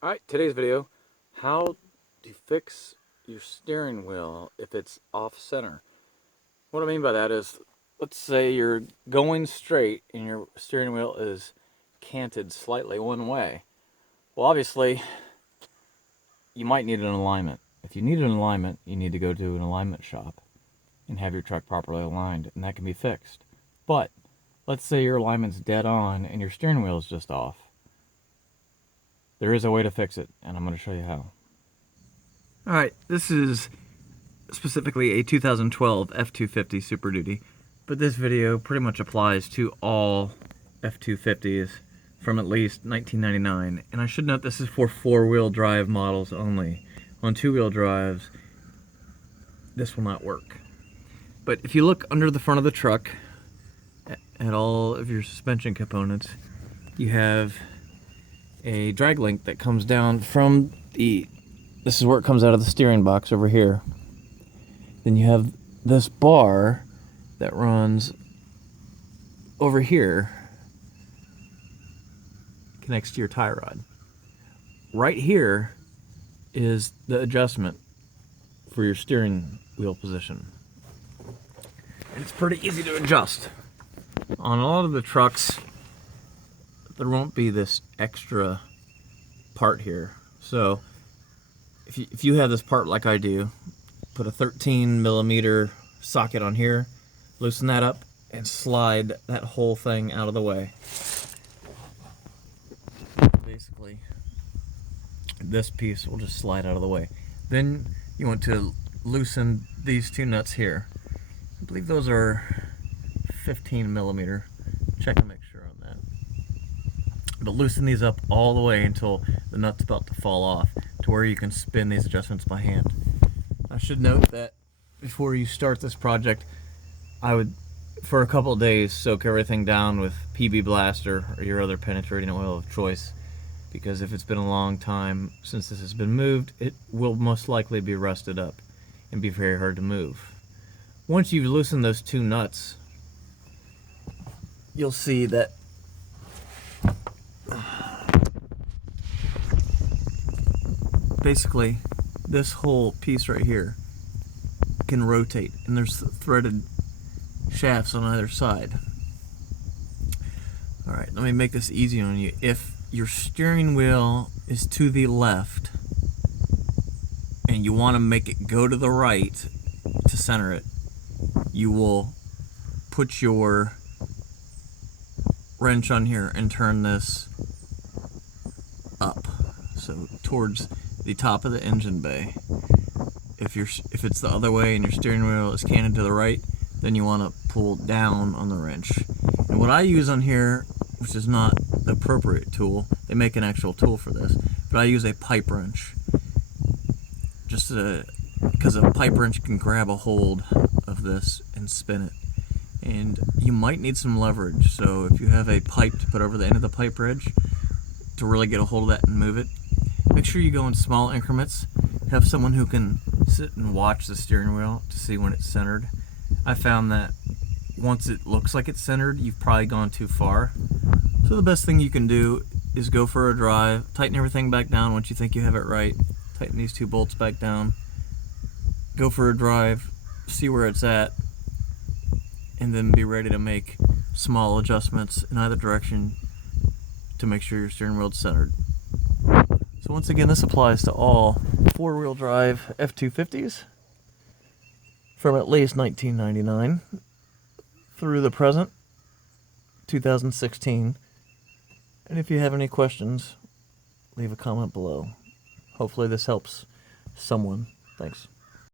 Alright, today's video, how to fix your steering wheel if it's off center. What I mean by that is, let's say you're going straight and your steering wheel is canted slightly one way. Well, obviously, you might need an alignment. If you need an alignment, you need to go to an alignment shop and have your truck properly aligned, and that can be fixed. But, let's say your alignment's dead on and your steering wheel is just off. There is a way to fix it, and I'm going to show you how. Alright, this is specifically a 2012 F250 Super Duty, but this video pretty much applies to all F250s from at least 1999. And I should note this is for four-wheel drive models only. On two-wheel drives, this will not work. But if you look under the front of the truck at all of your suspension components, you have a drag link that comes down from this is where it comes out of the steering box over here. Then you have this bar that runs over here, connects to your tie rod. Right here is the adjustment for your steering wheel position. And it's pretty easy to adjust. On a lot of the trucks, there won't be this extra part here. So if you have this part like I do, put a 13mm socket on here, loosen that up, and slide that whole thing out of the way. Basically, this piece will just slide out of the way. Then you want to loosen these two nuts here. I believe those are 15mm. Check and make sure on that. But loosen these up all the way until the nut's about to fall off, to where you can spin these adjustments by hand. I should note that before you start this project, I would, for a couple of days, soak everything down with PB Blaster or your other penetrating oil of choice, because if it's been a long time since this has been moved, it will most likely be rusted up and be very hard to move. Once you've loosened those two nuts, you'll see that basically this whole piece right here can rotate, and there's threaded shafts on either side. Alright, let me make this easy on you. If your steering wheel is to the left and you want to make it go to the right to center it, you will put your wrench on here and turn this up, so towards the top of the engine bay. If it's the other way and your steering wheel is canted to the right, then you want to pull down on the wrench. And what I use on here, which is not the appropriate tool, they make an actual tool for this, but I use a pipe wrench, just because a pipe wrench can grab a hold of this and spin it. And you might need some leverage, so if you have a pipe to put over the end of the pipe wrench to really get a hold of that and move it, make sure you go in small increments. Have someone who can sit and watch the steering wheel to see when it's centered. I found that once it looks like it's centered, you've probably gone too far. So the best thing you can do is go for a drive, tighten everything back down once you think you have it right, tighten these two bolts back down, go for a drive, see where it's at, and then be ready to make small adjustments in either direction to make sure your steering wheel is centered. So once again, this applies to all four-wheel drive F250s from at least 1999 through the present, 2016. And if you have any questions, leave a comment below. Hopefully this helps someone. Thanks.